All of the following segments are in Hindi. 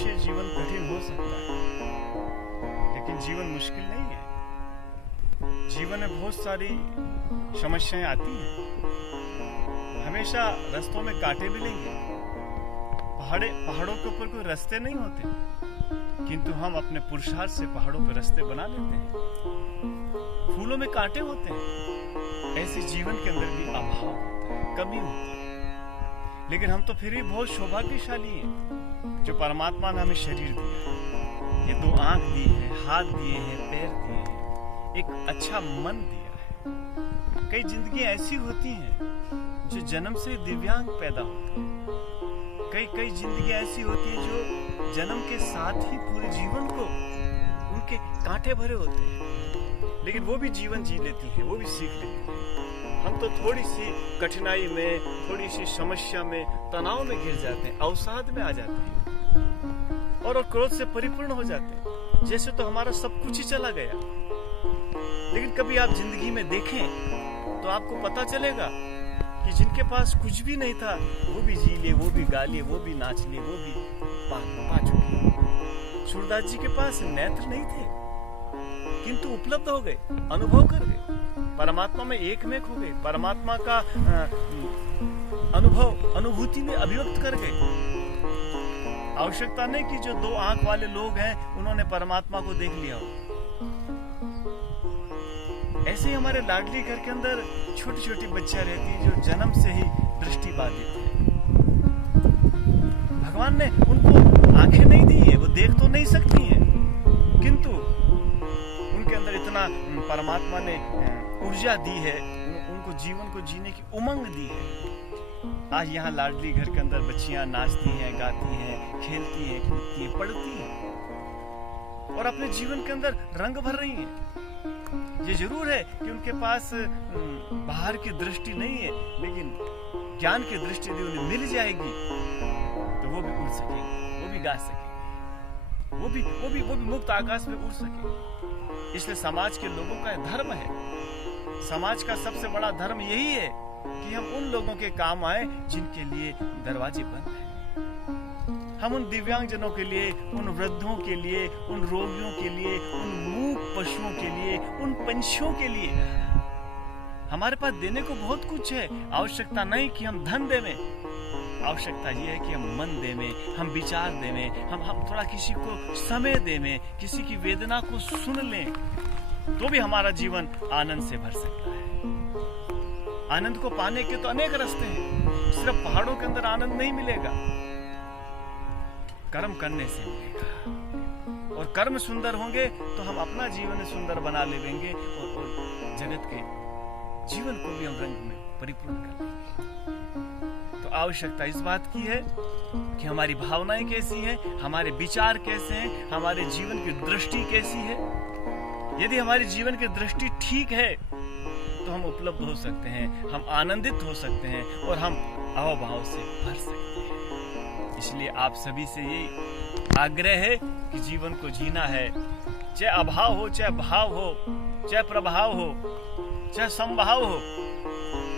मनुष्य जीवन कठिन हो सकता है, लेकिन जीवन मुश्किल नहीं है। जीवन में बहुत सारी समस्याएं आती हैं। हमेशा रास्तों में कांटे मिलेंगे। पहाड़ों के ऊपर कोई रास्ते नहीं होते, किंतु हम अपने पुरुषार्थ से पहाड़ों पर रास्ते बना लेते हैं। फूलों में कांटे होते हैं, ऐसे जीवन के अंदर भी अभाव होता है, कमी होती है। लेकिन हम तो फिर भी बहुत सौभाग्यशाली हैं, जो परमात्मा ने हमें शरीर दिया है, ये 2 आंख दी है, हाथ दिए हैं, पैर दिए हैं, एक अच्छा मन दिया है। कई जिंदगी ऐसी होती हैं जो जन्म से दिव्यांग पैदा होती है। कई जिंदगी ऐसी होती है जो जन्म के साथ ही पूरे जीवन को उनके कांटे भरे होते हैं, लेकिन वो भी जीवन जी लेती है, वो भी सीख लेती है। हम तो थोड़ी सी कठिनाई में, थोड़ी सी समस्या में, तनाव में गिर जाते हैं, अवसाद में आ जाते हैं और क्रोध से परिपूर्ण हो जाते हैं, जैसे तो हमारा सब कुछ ही चला गया। लेकिन कभी आप जिंदगी में देखें तो आपको पता चलेगा कि जिनके पास कुछ भी नहीं था, वो भी जी लिए, वो भी गा लिए, वो भी नाच लिए, वो भी पा चुके। सूरदास जी के पास नेत्र नहीं थे, किंतु उपलब्ध हो गए, अनुभव कर गए, परमात्मा में एकमेक हो गए, परमात्मा का अनुभूति में अभिव्यक्त कर गए। आवश्यकता नहीं कि जो 2 आंख वाले लोग हैं उन्होंने परमात्मा को देख लिया हो। ऐसे ही हमारे लाडली घर के अंदर छोटी छोटी बच्चियां रहती हैं जो जन्म से ही दृष्टि बाधित है। भगवान ने उनको आंखें नहीं दी है, वो देख तो नहीं सकती हैं, किंतु उनके अंदर इतना परमात्मा ने ऊर्जा दी है, उनको जीवन को जीने की उमंग दी है। आज यहाँ लाडली घर के अंदर बच्चियां नाचती हैं, गाती हैं, खेलती हैं, कूदती हैं, पढ़ती हैं और अपने जीवन के अंदर रंग भर रही हैं। ये जरूर है कि उनके पास बाहर की दृष्टि नहीं है, लेकिन ज्ञान की दृष्टि यदि उन्हें मिल जाएगी तो वो भी उड़ सकेंगे, वो भी गा सकेंगे, वो भी मुक्त आकाश में उड़ सकेंगे। इसलिए समाज के लोगों का धर्म है, समाज का सबसे बड़ा धर्म यही है कि हम उन लोगों के काम आए जिनके लिए दरवाजे बंद हैं। हम उन दिव्यांगजनों के लिए, उन वृद्धों के लिए, उन रोगियों के लिए, उन मूक पशुओं के लिए, उन पंछियों के लिए। हमारे पास देने को बहुत कुछ है। आवश्यकता नहीं कि हम धन देवें, आवश्यकता ये है कि हम मन देवें, हम विचार देवें, हम थोड़ा किसी को समय देवें, किसी की वेदना को सुन लें, तो भी हमारा जीवन आनंद से भर सकता है। आनंद को पाने के तो अनेक रास्ते हैं, सिर्फ पहाड़ों के अंदर आनंद नहीं मिलेगा, कर्म करने से मिलेगा। और कर्म सुंदर होंगे तो हम अपना जीवन सुंदर बना लेंगे और जगत के जीवन को भी हम रंग में परिपूर्ण कर लेंगे। तो आवश्यकता इस बात की है कि हमारी भावनाएं कैसी हैं, हमारे विचार कैसे हैं, हमारे जीवन की दृष्टि कैसी है। यदि हमारी जीवन की दृष्टि ठीक है तो हम उपलब्ध हो सकते हैं, हम आनंदित हो सकते हैं और हम अहोभाव से भर सकते हैं। इसलिए आप सभी से ये आग्रह है कि जीवन को जीना है, चाहे अभाव हो, चाहे भाव हो, चाहे प्रभाव हो, चाहे संभाव हो।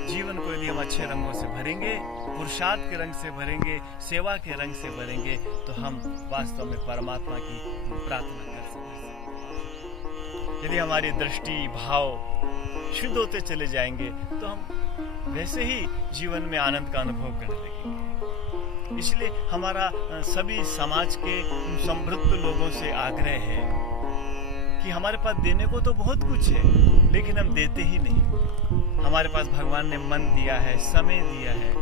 जीवन को यदि हम अच्छे रंगों से भरेंगे, पुरुषार्थ के रंग से भरेंगे, सेवा के रंग से भरेंगे, तो हम वास्तव में परमात्मा की प्रार्थना कर सकते हैं। यदि हमारी दृष्टि, भाव शुद्ध होते चले जाएंगे तो हम वैसे ही जीवन में आनंद का अनुभव करने लगेंगे। इसलिए हमारा सभी समाज के समृद्ध लोगों से आग्रह है कि हमारे पास देने को तो बहुत कुछ है, लेकिन हम देते ही नहीं। हमारे पास भगवान ने मन दिया है, समय दिया है,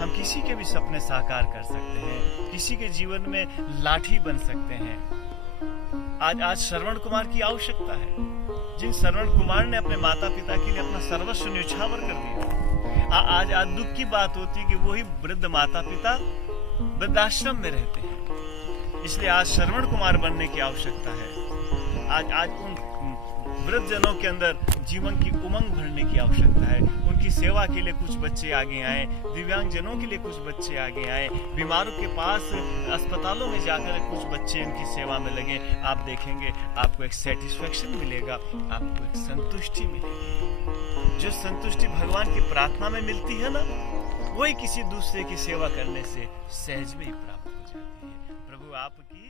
हम किसी के भी सपने साकार कर सकते हैं, किसी के जीवन में लाठी बन सकते हैं। आज श्रवण कुमार की आवश्यकता है, जिन श्रवण कुमार ने अपने माता पिता के लिए अपना सर्वस्व न्यौछावर कर दिया। आज दुख की बात होती है कि वही वृद्ध माता पिता वृद्धाश्रम में रहते हैं। इसलिए आज श्रवण कुमार बनने की आवश्यकता है। आज उन वृद्ध जनों के अंदर जीवन की उमंग भरने की आवश्यकता है। उनकी सेवा के लिए कुछ बच्चे आगे आए, दिव्यांग जनों के लिए कुछ बच्चे आगे आए, बीमारों के पास अस्पतालों में जाकर कुछ बच्चे उनकी सेवा में लगे। आप देखेंगे आपको एक सेटिस्फेक्शन मिलेगा, आपको एक संतुष्टि मिलेगी। जो संतुष्टि भगवान की प्रार्थना में मिलती है ना, वही किसी दूसरे की सेवा करने से सहज में ही प्राप्त हो जाती है। प्रभु आपकी